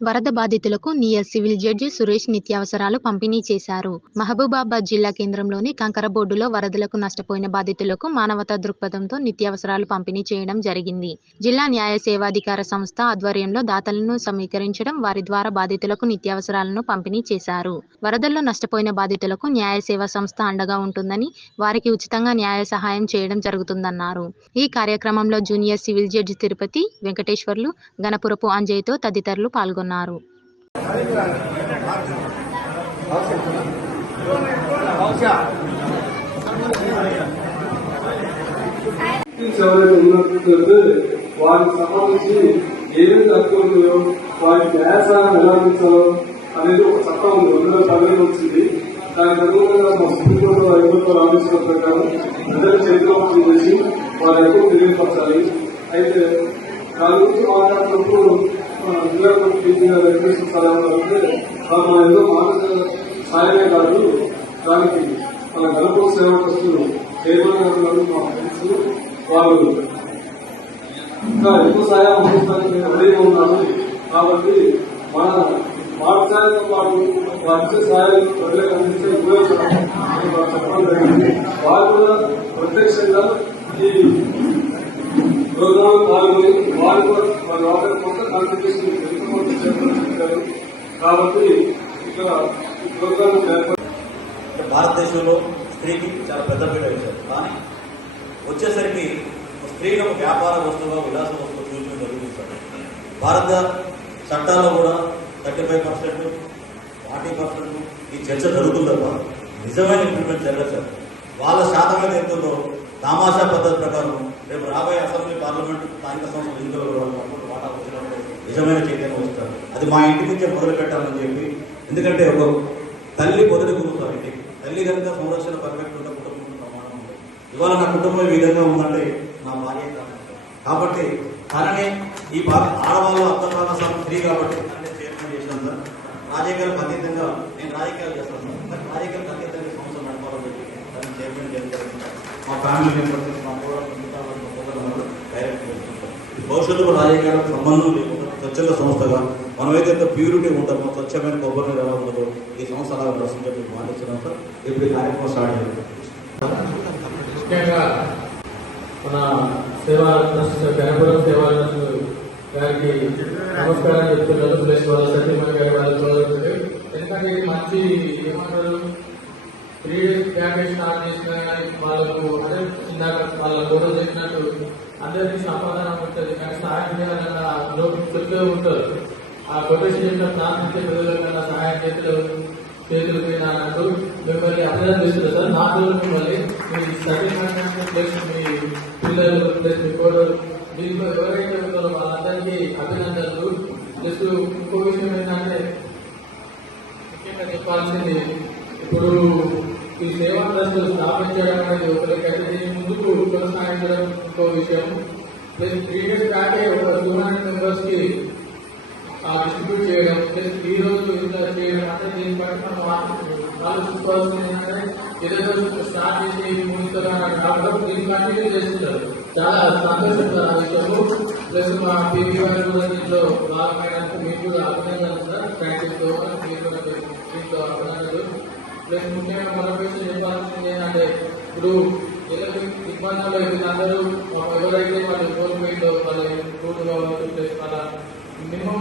వరద బాధితులకు near civil judge Suresh నిత్యావసరాలు పంపిణీ చేశారు. మహబూబాబాద్ జిల్లా కేంద్రంలోని కంకరబోర్డులో వరదలకు నష్టపోయిన బాధితులకు మానవతా దృక్పథంతో నిత్యావసరాలు పంపిణీ చేయడం జరిగింది. జిల్లా న్యాయ సేవాధికార సంస్థ ఆధ్వర్యంలో దాతలను సమీకరించడం వారి ద్వారా బాధితులకు నిత్యావసరాలను పంపిణీ చేశారు. వరదల్లో నష్టపోయిన బాధితులకు న్యాయ సేవా సంస్థ అండగా ఉంటుందని వారికి ఉచితంగా న్యాయ సహాయం చేయడం జరుగుతుందన్నారు. ఈ కార్యక్రమంలో junior civil judge Tirupati Venkateswarlu Ganapurapu అంజయ్తో తదితరులు పాల్గొన్నారు. పాల్గొన్నారు వారికి సంబంధించి ఏమేమి హక్కులు వారికి న్యాయస్థానం ఎలా అందించాలో అనేది ఒక చట్టం ఉంది రెండు వేల పదిహేను వచ్చింది దానికి అనుగుణంగా మా సుప్రీంకోర్టు ఐదుగురు ఆదేశాల ప్రకారం ప్రజలు చేతిలో చేసి వారి హక్కులు తెలియపరచాలి. అయితే దాని గురించి మాట్లాడినప్పుడు జిల్లా పీజీ గారు వెంకటేశ్వర సలహా అంటే మన ఏదో మానసిక సాయమే కాదు దానికి మన గణపతి సేవ ట్రస్టులు చైర్మన్ గారు మా ఫ్రెండ్స్ వాళ్ళు. ఇంకా ఎక్కువ సాయం అందించడానికి రెడీగా ఉన్నాను కాబట్టి మన పాఠశాలతో పాటు వచ్చే సాయం ప్రజలకు అందించే ఉపయోగపడాలి చెప్పడం జరిగింది. వారు కూడా ప్రత్యక్షంగా ఈ ప్రోగ్రాం పాల్గొని వారు కూడా వారి వాళ్ళ కొంత కాంట్రిబ్యూషన్ ఎంతమంది కాబట్టి ఇక్కడ ఈ ప్రోగ్రాం భారతదేశంలో స్త్రీకి చాలా పెద్ద పీడ వేశారు. కానీ వచ్చేసరికి స్త్రీని ఒక వ్యాపార వస్తువుగా విలాస వస్తువు చూపించడం జరుగుతుంది భారత చట్టాల్లో కూడా thirty five percent forty percent ఈ చర్చ జరుగుతుంది తప్ప నిజమైన ఇంప్లిమెంట్ జరగదు సార్. వాళ్ళ శాతం మీద ఎంతుందో తామాషా పద్ధతి ప్రకారం రేపు రాబోయే అసెంబ్లీ పార్లమెంట్ స్థానిక సంస్థల ఎన్నికలు వాటా వచ్చినప్పుడు నిజమైన చైతన్యం వస్తారు అది మా ఇంటి నుంచే మొదలు పెట్టాలని చెప్పి ఎందుకంటే ఒక తల్లి మొదటి గురువు సార్ ఇంటికి తల్లి కనుక సంరక్షణ పర్ఫెక్ట్ ఉంటే కుటుంబం ప్రమాణం ఉంది ఇవాళ నా కుటుంబం ఈ విధంగా ఉందంటే నా భార్య కాబట్టి తననే ఈ భాగ ఆడవాళ్ళ సార్ స్త్రీ కాబట్టి తననే చైర్మన్ చేసినాం సార్. రాజకీయాలకు అతీతంగా నేను రాజకీయాలు చేస్తాను సార్. రాజకీయాలకు అతీతంగా సంస్థ నడపాలని చెప్పి తనని చైర్మన్ చేయడం జరిగింది సార్. మా ఫ్యామిలీ మెంబర్స్ మా కూడా డైరెక్ట్ చేస్తుంటాం భవిష్యత్తులో రాజకీయాలకు సంబంధం లేకుండా స్వచ్ఛంద సంస్థగా మనమైతే ఎంత ప్యూరిటీ ఉంటామో స్వచ్ఛమైన కొబ్బరి నీరు ఎలా ఉండదో ఈ సంస్థ అలా నడుస్తుంటే మీకు మాటిస్తున్నాం సార్? ఇప్పుడు ఈ కార్యక్రమం స్టార్ట్ అయ్యింది ముఖ్యంగా మన సేవా ట్రస్ట్ గణపురం సేవా ట్రస్ట్ గారికి నమస్కారం చెప్తున్నారు ప్లస్ వాళ్ళ సత్యమణి గారి వాళ్ళ సోదరుడికి. ఎందుకంటే ఇది మంచి ఏమంటారు త్రీ డేస్ ప్యాకేజ్ స్టార్ట్ కానీ వాళ్ళకు అదే ఇందాక వాళ్ళ గొడవ చేసినట్టు అందరికీ సమాధానం ఉంటుంది కానీ సహాయం చేయాలన్న లోపు ఉంటారు. ఆ కొటేషన్ చేసిన ప్రార్థించే ప్రజలకన్నా సహాయం చేతులు చేతులు మీద అన్నట్టు మిమ్మల్ని అభినందన చేస్తున్నారు. సార్ నా మిమ్మల్ని మీ ప్లస్ మీ పిల్లలు ప్లస్ మీ దీంట్లో ఎవరైతే ఉన్నారో వాళ్ళందరికీ అభినందనలు ఇంకో విషయం ఏంటంటే ముఖ్యంగా చెప్పాల్సింది ఇప్పుడు ఈ సేవా ట్రస్ట్ స్థాపించడం అనేది ఒకరికైతే దీని ముందుకు కొనసాగించడం ఇంకో విషయం. ప్లస్ త్రీ డేస్ ఒక టూ హండ్రెడ్ మెంబర్స్కి డిస్ట్రిబ్యూట్ చేయడం. ప్లస్ ఈ రోజు ఇంత చేయడం అంటే దీన్ని బట్టి మనం ఆలోచించుకోవాల్సింది ఏంటంటే ఏదో స్టార్ట్ చేసి దీన్ని కంటిన్యూ చేస్తుంటారు చాలా సంతోషంగా ఆ ప్లస్ మా కూడా దీంట్లో భాగమైనందుకు మీకు కూడా అభినందనలు sir. Thank you so much మీకు కూడా ప్లస్ ముఖ్యంగా మరొక విషయం చెప్పాల్సింది ఏంటంటే ఇప్పుడు ఎవరి ఇబ్బందుల్లో వీళ్ళందరూ ఎవరైతే వాళ్ళు కోల్పోయిందో వాళ్ళ కూతురు వాళ్ళ మినిమం